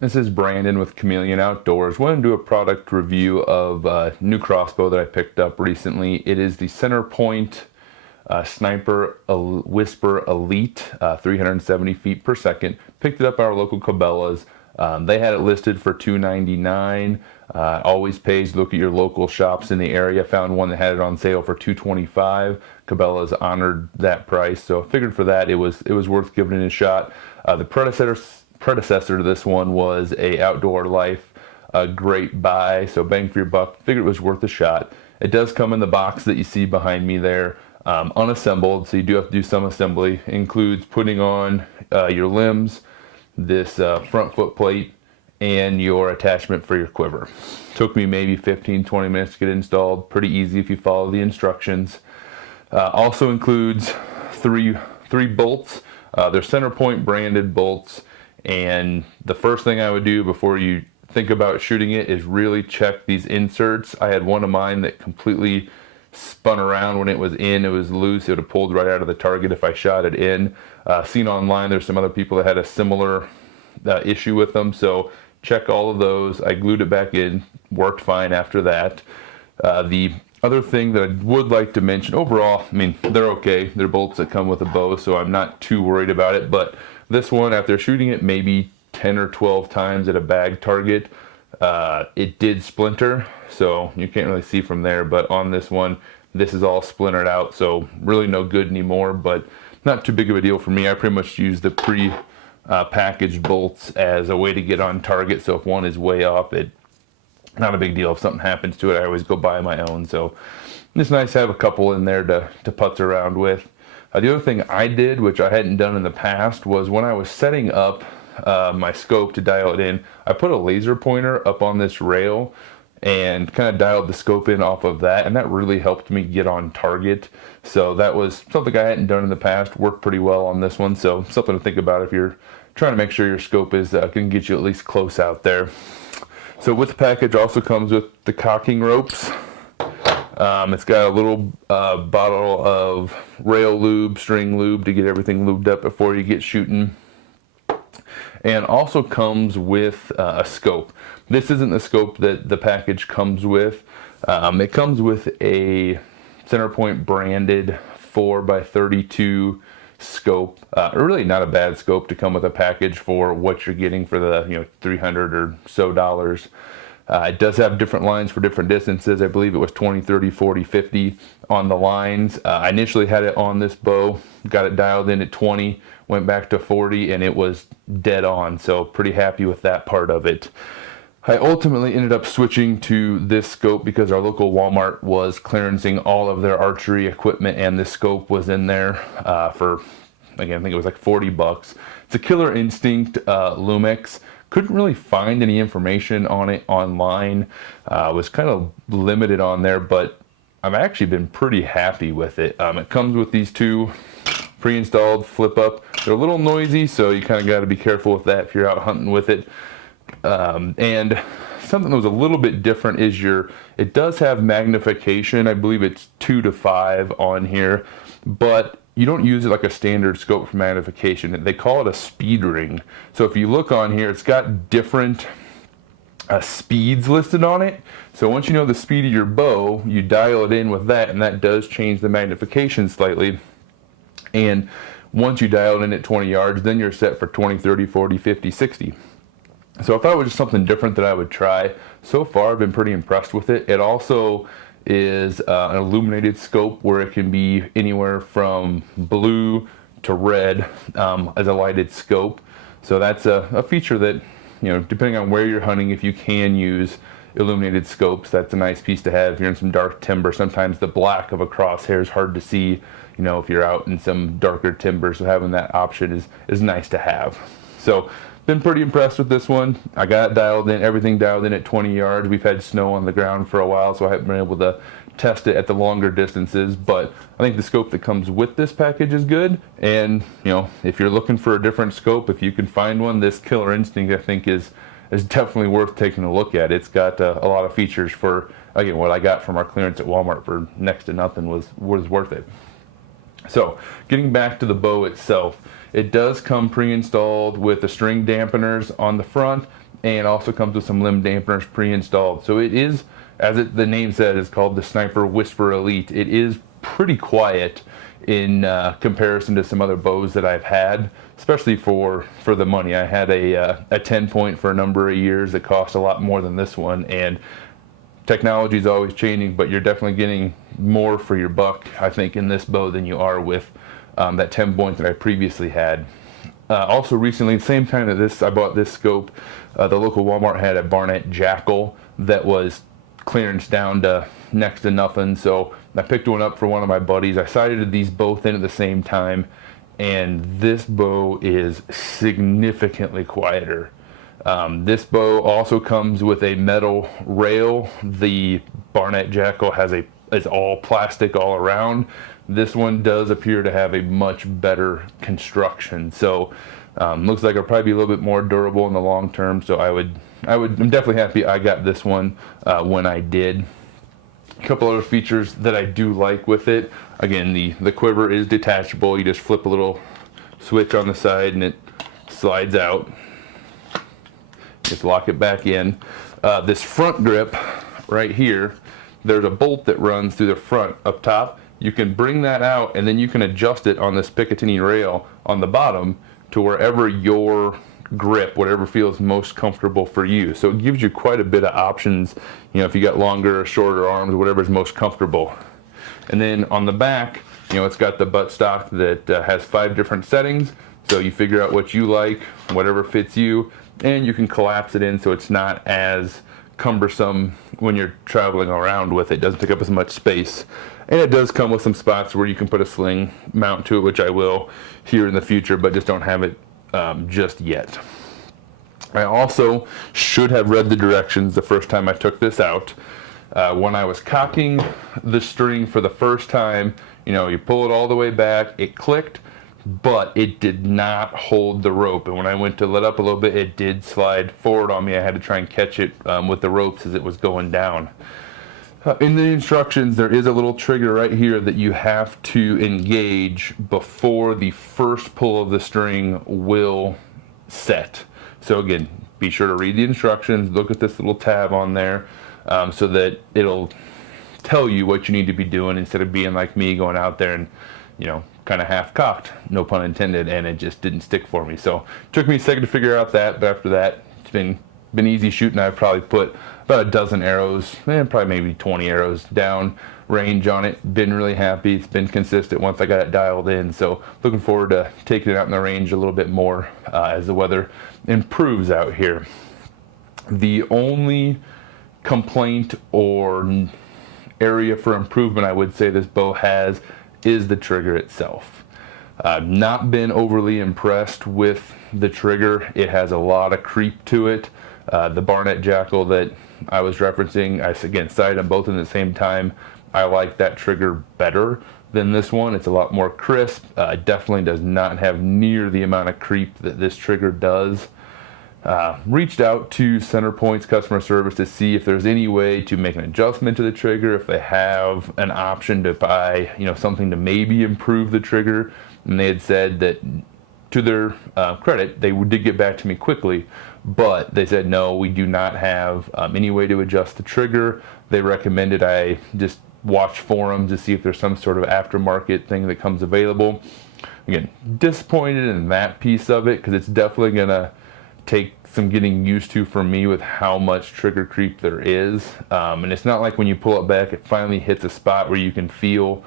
This is Brandon with Chameleon Outdoors. Want to do a product review of a new crossbow that I picked up recently. It is the CenterPoint Sniper Whisper Elite, 370 feet per second. Picked it up at our local Cabela's. They had it listed for $299. Always pays to look at your local shops in the area. Found one that had it on sale for $225. Cabela's honored that price, so I figured for that it was worth giving it a shot. The predecessor to this one was a Outdoor Life, a great buy, so bang for your buck. Figured it was worth a shot. It does come in the box that you see behind me there, unassembled, so you do have to do some assembly. It includes putting on your limbs, this front foot plate, and your attachment for your quiver. Took me maybe 15-20 minutes to get installed. Pretty easy if you follow the instructions. Also includes three bolts. They're CenterPoint branded bolts. And the first thing I would do before you think about shooting it is really check these inserts. I had one of mine that completely spun around when it was in. It was loose. It would have pulled right out of the target if I shot it in. Seen online there's some other people that had a similar issue with them, so check all of those. I glued it back in, worked fine after that. The other thing that I would like to mention, overall, I mean, they're okay. They're bolts that come with a bow, so I'm not too worried about it, but this one, after shooting it maybe 10 or 12 times at a bag target, it did splinter, so you can't really see from there, but on this one, this is all splintered out, so really no good anymore, but not too big of a deal for me. I pretty much use the packaged bolts as a way to get on target, so if one is way off, it not a big deal. If something happens to it, I always go buy my own, so it's nice to have a couple in there to putz around with. The other thing I did, which I hadn't done in the past, was when I was setting up my scope to dial it in, I put a laser pointer up on this rail and kind of dialed the scope in off of that, and that really helped me get on target. So that was something I hadn't done in the past. Worked pretty well on this one, so something to think about if you're trying to make sure your scope is can get you at least close out there. So with the package also comes with the cocking ropes. It's got a little bottle of rail lube, string lube to get everything lubed up before you get shooting. And also comes with a scope. This isn't the scope that the package comes with. It comes with a CenterPoint branded 4x32 scope. Really not a bad scope to come with a package for what you're getting for the $300 or so dollars. It does have different lines for different distances. I believe it was 20, 30, 40, 50 on the lines. I initially had it on this bow, got it dialed in at 20, went back to 40, and it was dead on, so pretty happy with that part of it. I ultimately ended up switching to this scope because our local Walmart was clearancing all of their archery equipment, and this scope was in there for, again, I think it was like 40 bucks. It's a Killer Instinct Lumix. Couldn't really find any information on it online. Was kind of limited on there, but I've actually been pretty happy with it. It comes with these two pre-installed flip up. They're a little noisy, so you kind of got to be careful with that if you're out hunting with it. And something that was a little bit different is it does have magnification. I believe it's 2 to 5 on here, but you don't use it like a standard scope for magnification. They call it a SpeedRing. So if you look on here, it's got different speeds listed on it. So once you know the speed of your bow, you dial it in with that, and that does change the magnification slightly. And once you dial it in at 20 yards, then you're set for 20, 30, 40, 50, 60. So I thought it was just something different that I would try. So far, I've been pretty impressed with it. It also is an illuminated scope where it can be anywhere from blue to red as a lighted scope. So that's a feature that, depending on where you're hunting, if you can use illuminated scopes, that's a nice piece to have. If you're in some dark timber, sometimes the black of a crosshair is hard to see, if you're out in some darker timber, so having that option is nice to have. So been pretty impressed with this one. I got it dialed in, everything dialed in at 20 yards. We've had snow on the ground for a while, so I haven't been able to test it at the longer distances, but I think the scope that comes with this package is good. And if you're looking for a different scope, if you can find one, this Killer Instinct I think is definitely worth taking a look at. It's got a lot of features for, again, what I got from our clearance at Walmart for next to nothing was worth it. So getting back to the bow itself, it does come pre-installed with the string dampeners on the front and also comes with some limb dampeners pre-installed. So it is, the name said, it's called the Sniper Whisper Elite. It is pretty quiet in comparison to some other bows that I've had, especially for the money. I had a 10-point for a number of years that cost a lot more than this one, and technology is always changing, but you're definitely getting more for your buck, I think, in this bow than you are with that 10-point that I previously had. Also recently, same time that this, I bought this scope, the local Walmart had a Barnett Jackal that was clearance down to next to nothing, so I picked one up for one of my buddies. I sighted these both in at the same time, and this bow is significantly quieter. This bow also comes with a metal rail. The Barnett Jackal is all plastic all around. This one does appear to have a much better construction, so looks like it'll probably be a little bit more durable in the long term. So I'm definitely happy I got this one when I did. A couple other features that I do like with it. Again, the quiver is detachable. You just flip a little switch on the side and it slides out. Just lock it back in. This front grip right here, there's a bolt that runs through the front up top. You can bring that out and then you can adjust it on this Picatinny rail on the bottom to wherever your grip, whatever feels most comfortable for you. So it gives you quite a bit of options, you know, if you got longer or shorter arms, whatever's most comfortable. And then on the back, you know, it's got the buttstock that has 5 different settings. So you figure out what you like, whatever fits you, and you can collapse it in so it's not as cumbersome when you're traveling around with it. It doesn't take up as much space. And it does come with some spots where you can put a sling mount to it, which I will here in the future, but just don't have it just yet. I also should have read the directions the first time I took this out. When I was cocking the string for the first time, you know, you pull it all the way back, it clicked, but it did not hold the rope. And when I went to let up a little bit, it did slide forward on me. I had to try and catch it with the ropes as it was going down. In the instructions, there is a little trigger right here that you have to engage before the first pull of the string will set. So again, be sure to read the instructions, look at this little tab on there so that it'll tell you what you need to be doing instead of being like me going out there and, you know, kind of half cocked, no pun intended, and it just didn't stick for me. So it took me a second to figure out that, but after that, it's been easy shooting. I've probably put about a dozen arrows, probably maybe 20 arrows down range on it. Been really happy. It's been consistent once I got it dialed in. So looking forward to taking it out in the range a little bit more as the weather improves out here. The only complaint or area for improvement I would say this bow has is the trigger itself. Not been overly impressed with the trigger. It has a lot of creep to it. The Barnett Jackal that I was referencing, I again sighted them both in the same time. I like that trigger better than this one. It's a lot more crisp. It definitely does not have near the amount of creep that this trigger does. Reached out to CenterPoint's customer service to see if there's any way to make an adjustment to the trigger, if they have an option to buy, you know, something to maybe improve the trigger. And they had said that, to their credit, they did get back to me quickly, but they said no, we do not have any way to adjust the trigger. They recommended I just watch forums to see if there's some sort of aftermarket thing that comes available. Again, disappointed in that piece of it because it's definitely gonna take some getting used to for me with how much trigger creep there is. And it's not like when you pull it back, it finally hits a spot where you can feel,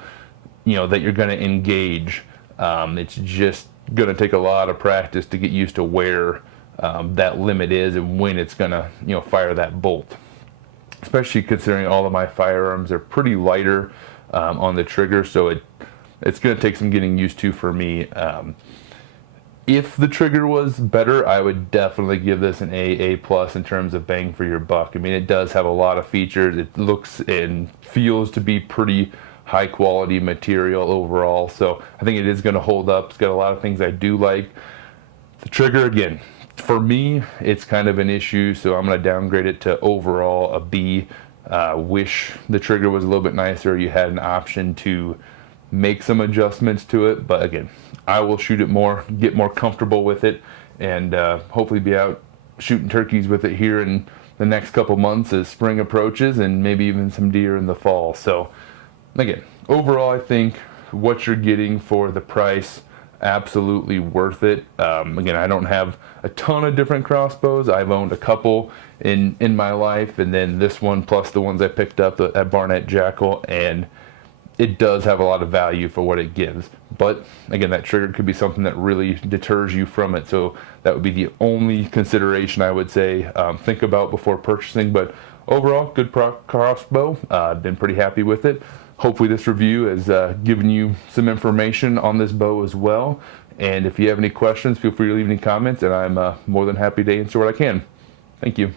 you know, that you're gonna engage. It's just gonna take a lot of practice to get used to where that limit is and when it's gonna, you know, fire that bolt. Especially considering all of my firearms are pretty lighter on the trigger, so it's gonna take some getting used to for me. If the trigger was better, I would definitely give this an A+ in terms of bang for your buck. I mean, it does have a lot of features. It looks and feels to be pretty high quality material overall, so I think it is going to hold up. It's got a lot of things I do like. The trigger, again, for me, it's kind of an issue, so I'm going to downgrade it to overall a B. Wish the trigger was a little bit nicer. You had an option to make some adjustments to it, but again, I will shoot it more, get more comfortable with it, and hopefully be out shooting turkeys with it here in the next couple months as spring approaches, and maybe even some deer in the fall. So again, overall, I think what you're getting for the price, absolutely worth it. Again, I don't have a ton of different crossbows. I've owned a couple in my life, and then this one plus the ones I picked up at Barnett Jackal, and it does have a lot of value for what it gives. But again, that trigger could be something that really deters you from it. So that would be the only consideration I would say think about before purchasing. But overall, good crossbow. I've been pretty happy with it. Hopefully this review has given you some information on this bow as well. And if you have any questions, feel free to leave any comments, and I'm more than happy to answer what I can. Thank you.